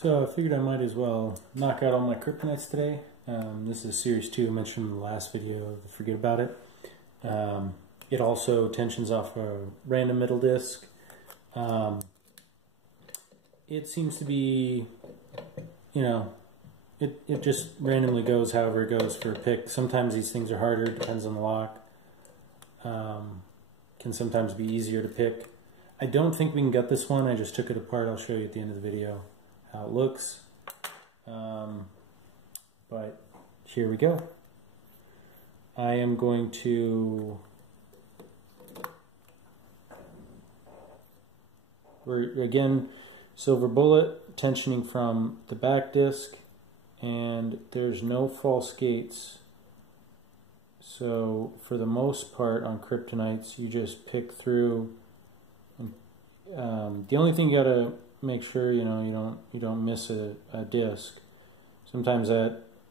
So I figured I might as well knock out all my Kryptonites today. This is Series 2, I mentioned in the last video, forget about it. It also tensions off a random middle disc. It seems to be, you know, it just randomly goes however it goes for a pick. Sometimes these things are harder, depends on the lock. Can sometimes be easier to pick. I don't think we can gut this one. I just took it apart. I'll show you at the end of the video how it looks. But here we go. I am going to... We're again silver bullet, tensioning from the back disc, and there's no false gates. So for the most part on Kryptonites, you just pick through. And, the only thing you gotta make sure you don't miss a disc. Sometimes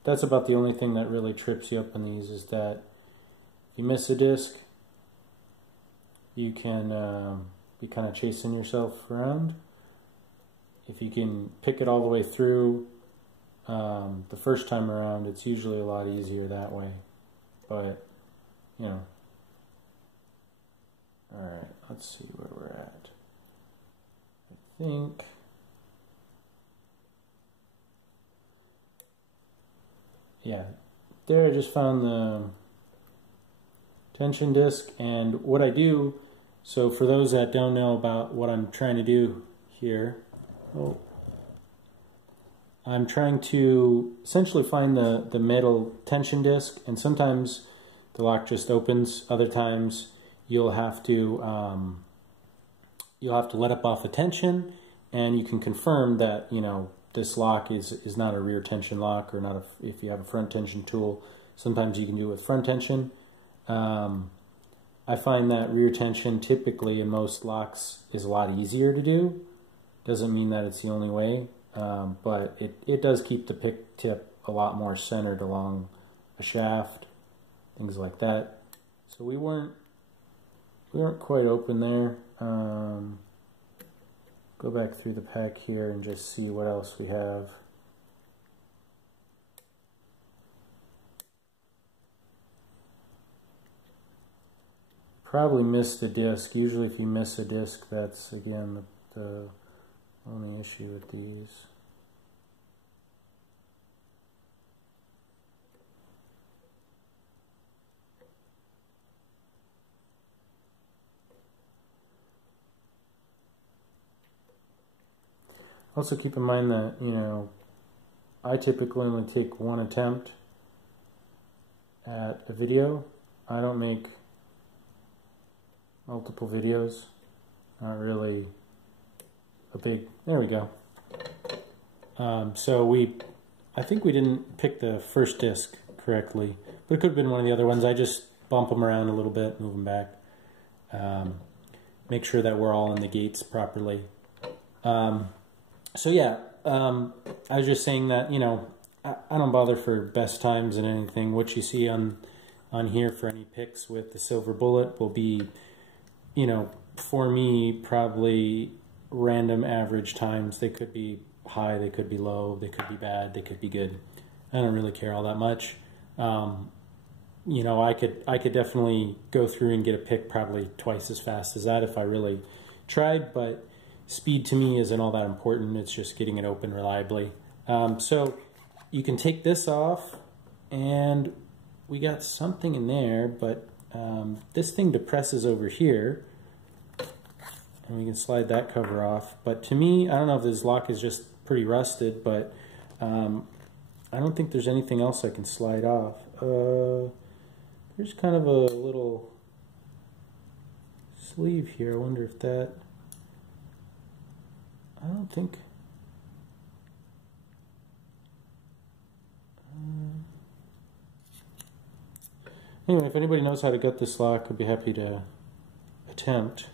that's about the only thing that really trips you up on these, is that if you miss a disc, you can be kind of chasing yourself around. If you can pick it all the way through the first time around, it's usually a lot easier that way. But, you know. Alright, let's see where we're at. I think... Yeah, there I just found the tension disc, and what I do, so for those that don't know about what I'm trying to do here, I'm trying to essentially find the metal tension disc, and sometimes the lock just opens. Other times you'll have to let up off the tension, and you can confirm that this lock is not a rear tension lock, or not if you have a front tension tool. Sometimes you can do it with front tension. I find that rear tension typically in most locks is a lot easier to do. Doesn't mean that it's the only way. But it does keep the pick tip a lot more centered along a shaft, things like that. So we weren't quite open there. Go back through the pack here and just see what else we have. Probably missed a disc. Usually if you miss a disc, that's again the only issue with these. Also keep in mind that, I typically only take one attempt at a video. I don't make multiple videos. Not really a big... There we go. So I think we didn't pick the first disc correctly, but it could have been one of the other ones. I just bump them around a little bit, move them back. Make sure that we're all in the gates properly. So yeah, I was just saying that, I don't bother for best times and anything. What you see on here for any picks with the silver bullet will be, for me, probably random average times. They could be high, they could be low, they could be bad, they could be good. I don't really care all that much. I could definitely go through and get a pick probably twice as fast as that if I really tried, but speed to me isn't all that important. It's just getting it open reliably. So you can take this off, and we got something in there, but this thing depresses over here, and we can slide that cover off. But to me, I don't know if this lock is just pretty rusted, but I don't think there's anything else I can slide off. There's kind of a little sleeve here. I wonder if that... I don't think... Anyway, if anybody knows how to gut this lock, I'd be happy to attempt.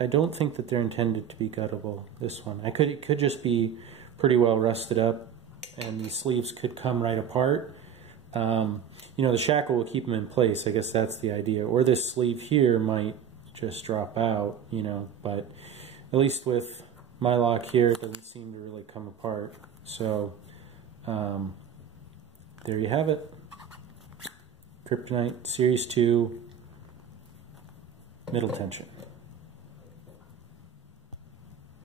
I don't think that they're intended to be guttable, this one. It could just be pretty well rusted up, and these sleeves could come right apart. The shackle will keep them in place. I guess that's the idea. Or this sleeve here might just drop out, but at least with my lock here doesn't seem to really come apart. So there you have it. Kryptonite Series 2 middle tension.